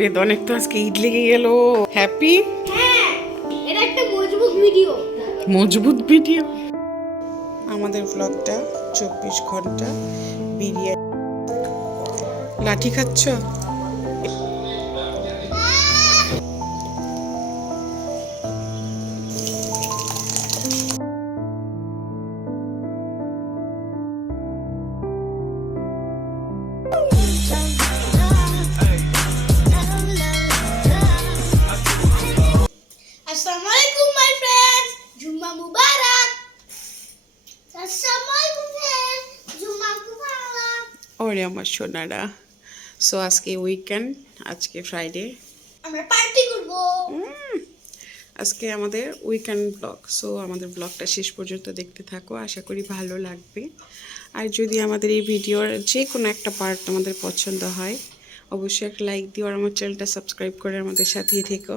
রেদ অনেক তো আজকে ঈদ লেগে গেল। হ্যাপি হ্যাঁ এটা একটা মজবুত ভিডিও মজবুত ভিডিও আমাদের ব্লগটা চব্বিশ ঘণ্টা বিরিয়ানি। লাঠি খাচ্ছ? ওরে আমার সোনারা। সো আজকে উইকেন্ড আজকে ফ্রাইডে আমরা পার্টি করব। আজকে আমাদের উইকেন্ড ব্লগ সো আমাদের ব্লগটা শেষ পর্যন্ত দেখতে থাকো আশা করি ভালো লাগবে। আর যদি আমাদের এই ভিডিওর যে কোনো একটা পার্ট তোমাদের পছন্দ হয় অবশ্যই একটা লাইক দিও আর আমার চ্যানেলটা সাবস্ক্রাইব করে আমাদের সাথেই থেকো।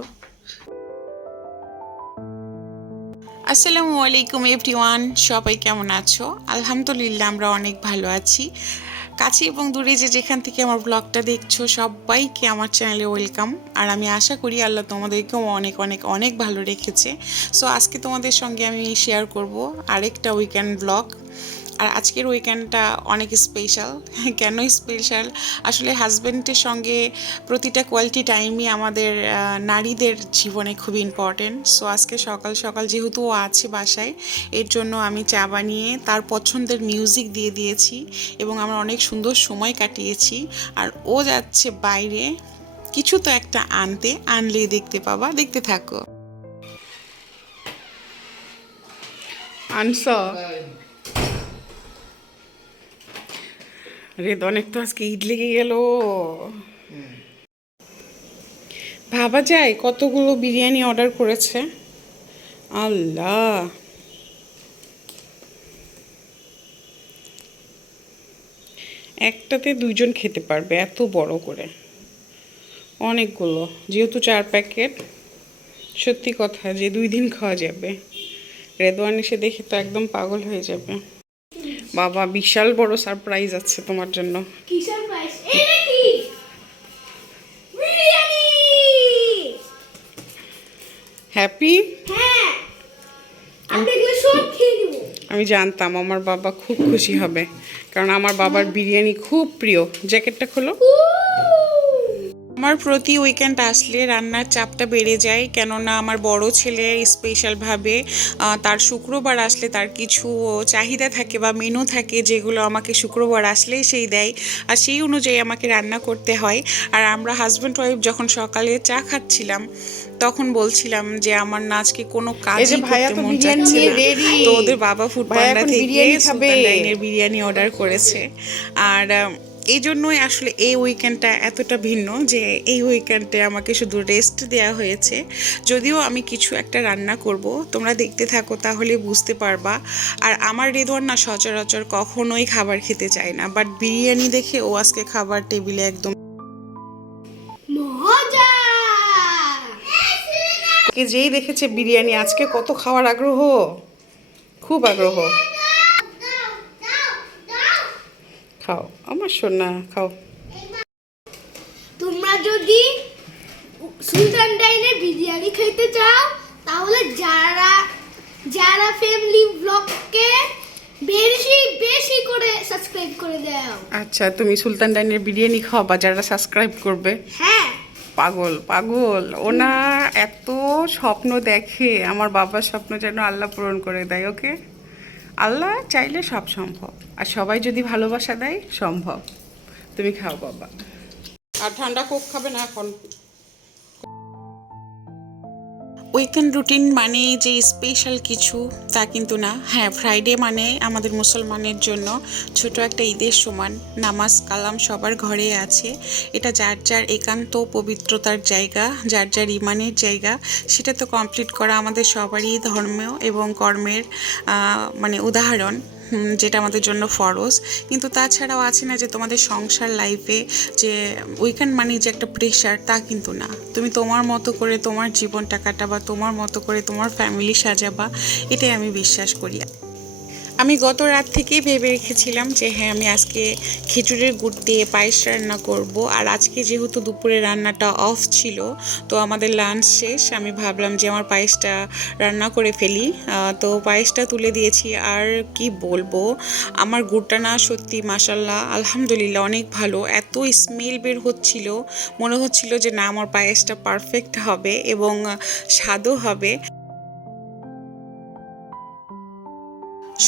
আসসালামু আলাইকুম এভরিওয়ান সবাই কেমন আছো? আলহামদুলিল্লাহ আমরা অনেক ভালো আছি। কাছে এবং দূরে যে যেখান থেকে আমার ব্লগটা দেখছ, সবাইকে আমার চ্যানেলে ওয়েলকাম আর আমি আশা করি আল্লাহ তোমাদেরকেও অনেক অনেক অনেক ভালো রেখেছে। সো আজকে তোমাদের সঙ্গে আমি শেয়ার করব আরেকটা উইকেন্ড ব্লগ আর আজকের উইকেন্ডটা অনেক স্পেশাল কেন স্পেশাল আসলে হাজব্যান্ডের সঙ্গে প্রতিটা কোয়ালিটি টাইমই আমাদের নারীদের জীবনে খুব ইম্পর্টেন্ট সো আজকে সকাল সকাল যেহেতু ও আছে বাসায় এর জন্য আমি চা বানিয়ে তার পছন্দের মিউজিক দিয়ে দিয়েছি এবং আমরা অনেক সুন্দর সময় কাটিয়েছি। আর ও যাচ্ছে বাইরে কিছু তো একটা আনতে আনলেই দেখতে পাবা। দেখতে থাকো। আনস রে অনেক তো আজকে ঈদ লেগে গেল। ভাবা যায় কতগুলো বিরিয়ানি অর্ডার করেছে। আল্লাহ। একটাতে দুইজন খেতে পারবে, এত বড় করে। অনেকগুলো, যেহেতু চার প্যাকেট, সত্যি কথা যে দুই দিন খাওয়া যাবে। রেদওয়ান এসে দেখে তো একদম পাগল হয়ে যাবে। বাবা বিশাল বড় সারপ্রাইজ আছে তোমার জন্য। কি সারপ্রাইজ হ্যাপি হ্যাঁ। আমি জানতাম আমার বাবা খুব খুশি হবে। কারণ আমার বাবার বিরিয়ানি খুব প্রিয়। জ্যাকেটটা খোলো। আমার প্রতি উইকেন্ড আসলে রান্নার চাপটা বেড়ে যায় কেননা আমার বড় ছেলে স্পেশালভাবে তার শুক্রবার আসলে তার কিছু চাহিদা থাকে বা মেনু থাকে যেগুলো আমাকে শুক্রবার আসলেই সেই দেয় আর সেই অনুযায়ী আমাকে রান্না করতে হয়। আর আমরা হাজব্যান্ড ওয়াইফ যখন সকালে চা খাচ্ছিলাম তখন বলছিলাম যে আমার না আজকে কোনো কাজ তো ওদের বাবা ফুড পান্ডা থেকে সুলতান ডাইনের বিরিয়ানি অর্ডার করেছে। আর এই জন্যই আসলে এই উইকেন্ডটা এতটা ভিন্ন যে এই উইকেন্ডে আমাকে শুধু রেস্ট দেওয়া হয়েছে। যদিও আমি কিছু একটা রান্না করব তোমরা দেখতে থাকো তাহলে বুঝতে পারবা। আর আমার রেদওয়ার না সচরাচর কখনোই খাবার খেতে চায় না বাট বিরিয়ানি দেখে ও আজকে খাবার টেবিলে একদম যেই দেখেছে বিরিয়ানি আজকে কত খাওয়ার আগ্রহ? খুব আগ্রহ। খাও আমার সোনা খাও। তোমরা যদি সুলতান ডাইনের বিরিয়ানি খেতে চাও তাহলে যারা যারা ফ্যামিলি ব্লগকে বেশি বেশি করে সাবস্ক্রাইব করে দাও। আচ্ছা তুমি সুলতান ডাইনের বিরিয়ানি খাওয়াবা যারা সাবস্ক্রাইব করবে? হ্যাঁ। পাগল পাগল। ওনা এত স্বপ্ন দেখে আমার বাবার স্বপ্ন যেন আল্লাহ পূরণ করে দেয় ওকে আল্লাহ চাইলে সব সম্ভব। আর সবাই যদি ভালোবাসা দেয়, সম্ভব। তুমি খাও বাবা। আর ঠান্ডা কোক খাবে না এখন? উইকেন্ড রুটিন মানে যে স্পেশাল কিছু, তা কিন্তু না। হ্যাঁ ফ্রাইডে মানে আমাদের মুসলমানের জন্য ছোট একটা ঈদের সমান। নামাজ কালাম সবার ঘরে আছে। এটা যার যার একান্ত পবিত্রতার জায়গা, যার যার ইমানের জায়গা, সেটা তো কমপ্লিট করা আমাদের সবারই ধর্ম এবং কর্মের মানে উদাহরণ। যেটা আমাদের জন্য ফরজ। কিন্তু তাছাড়াও আছে না যে তোমাদের সংসার লাইফে যে উইকেন্ড মানে যে একটা প্রেশার তা কিন্তু না। তুমি তোমার মতো করে তোমার জীবনটা কাটাবা তোমার মতো করে তোমার ফ্যামিলি সাজাবা, এটাই আমি বিশ্বাস করি। আমি গত রাত থেকেই ভেবে রেখেছিলাম যে হ্যাঁ আমি আজকে খিচুড়ির গুড় দিয়ে পায়েস রান্না করব। আর আজকে যেহেতু দুপুরে রান্নাটা অফ ছিল, তো আমাদের লাঞ্চ শেষ। আমি ভাবলাম যে আমার পায়েসটা রান্না করে ফেলি। তো পায়েসটা তুলে দিয়েছি। আর কি বলব, আমার গুড়টা না সত্যি মাসাল্লাহ আলহামদুলিল্লাহ অনেক ভালো। এত স্মেল বের হচ্ছিল, মনে হচ্ছিল যে না, আমার পায়েসটা পারফেক্ট হবে এবং স্বাদও হবে।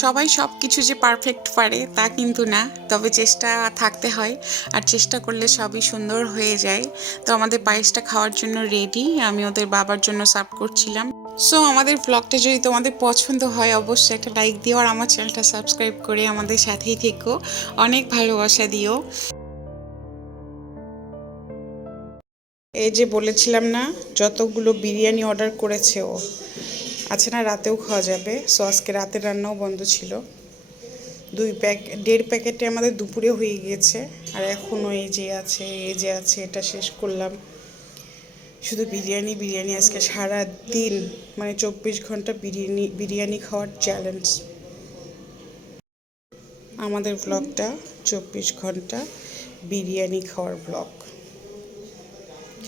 সবাই সব কিছু যে পারফেক্ট পারে, তা কিন্তু না। তবে চেষ্টা থাকতে হয় আর চেষ্টা করলে সবই সুন্দর হয়ে যায়। তো আমাদের পায়েসটা খাওয়ার জন্য রেডি আমি ওদের বাবার জন্য সার্ভ করছিলাম। সো আমাদের ব্লগটা যদি তোমাদের পছন্দ হয়, অবশ্যই একটা লাইক দিও আর আমার চ্যানেলটা সাবস্ক্রাইব করে আমাদের সাথেই থেকো। অনেক ভালোবাসা দিও। এই যে বলেছিলাম না, যতগুলো বিরিয়ানি অর্ডার করেছে ও। আছে না, রাতেও খাওয়া যাবে। সো আজকে রাতের রান্নাও বন্ধ ছিল। দুই প্যাক, দেড় প্যাকেটে আমাদের দুপুরে হয়ে গিয়েছে। আর এখনও এই যে আছে, এই যে আছে, এটা শেষ করলাম। শুধু বিরিয়ানি বিরিয়ানি আজকে সারা দিন মানে চব্বিশ ঘণ্টা বিরিয়ানি বিরিয়ানি খাওয়ার চ্যালেঞ্জ আমাদের ব্লগটা চব্বিশ ঘণ্টা বিরিয়ানি খাওয়ার ব্লগ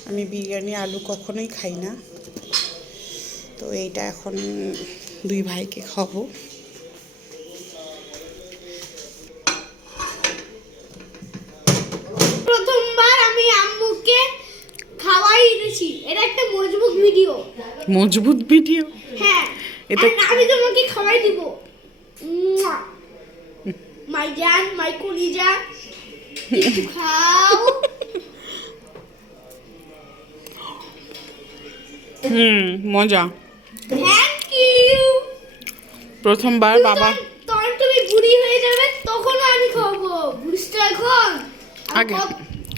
আমি বিরিয়ানি, আলু কখনোই খাই না। তো এইটা এখন দুই ভাইকে খাব। প্রথমবার আমি আম্মুকে খাওয়াই দিয়েছি এটা একটা মজবুত ভিডিও। মজবুত ভিডিও? হ্যাঁ এটা- আমি তোমাকে খাওয়াই দিব। মাই জান মাই কলিজা। খাও। হুম মজা। প্রথমবার বাবা তখন তুমি বুড়ি হয়ে যাবে তখনও আমি খাব বুঝছ এখন আগে।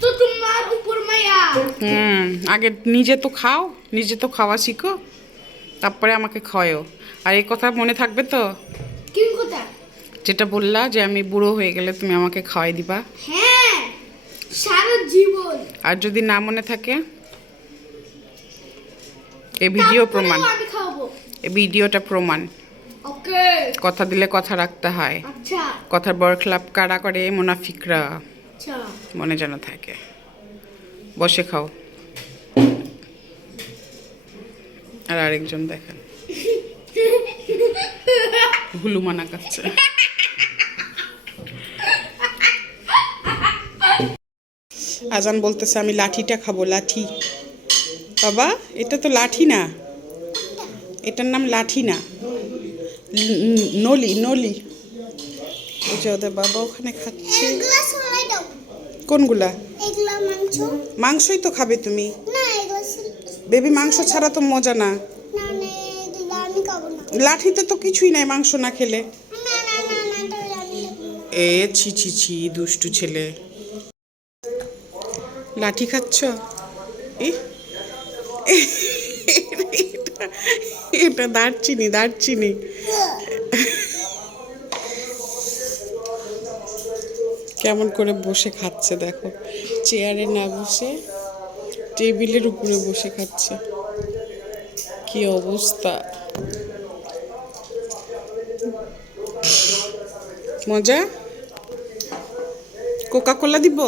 তো তোমার উপর মায়া। হুম আগে নিজে তো খাও নিজে তো খাওয়া শিখো তারপরে আমাকে খাওয়াও আর এই কথা মনে থাকবে তো? কি কথা? যেটা বললা যে আমি বুড়ো হয়ে গেলে তুমি আমাকে খাওয়াই দিবা। হ্যাঁ সারা জীবন। আর যদি না মনে থাকে এই ভিডিও প্রমাণ। এই ভিডিওটা প্রমাণ। কথা দিলে কথা রাখতে হয়। আচ্ছা। কথার ক্লাব কারা করে? মুনাফিকরা। আচ্ছা। মনে যেন থাকে। বসে খাও। আর আরেকজন দেখেন। হুলুমানা কাচ্ছে আজান বলতেছে আমি লাঠিটা খাব লাঠি। বাবা এটা তো লাঠি না। এটার নাম লাঠি ন- নলি নলি। ওই যে ওদের বাবা ওখানে খাচ্ছে। কোনগুলা? মাংসই তো খাবে তুমি। বেবি মাংস ছাড়া তো মজা না। লাঠিতে তো কিছুই নাই মাংস না খেলে। এ ছি ছি ছি দুষ্টু ছেলে। লাঠি খাচ্ছ? এটা দারচিনি দারচিনি। কেমন করে বসে খাচ্ছে দেখো। চেয়ারে না বসে, টেবিলের উপরে বসে খাচ্ছে। কি অবস্থা। মজা? কোকা কোলা দিব?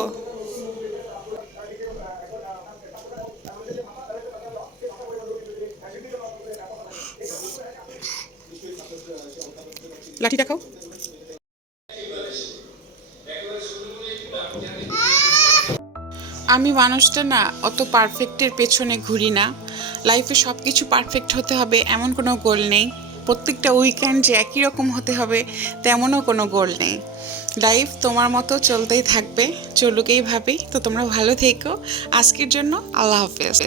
লাঠিটা খাও আমি মানুষটা না অত পারফেক্টের পেছনে ঘুরি না। লাইফে সব কিছু পারফেক্ট হতে হবে, এমন কোনো গোল নেই। প্রত্যেকটা উইকেন্ড যে একই রকম হতে হবে, তেমনও কোনো গোল নেই। লাইফ তোমার মতো চলতেই থাকবে, চলুক এইভাবেই। তো তোমরা ভালো থেকো। আজকের জন্য আল্লাহ হাফেজ।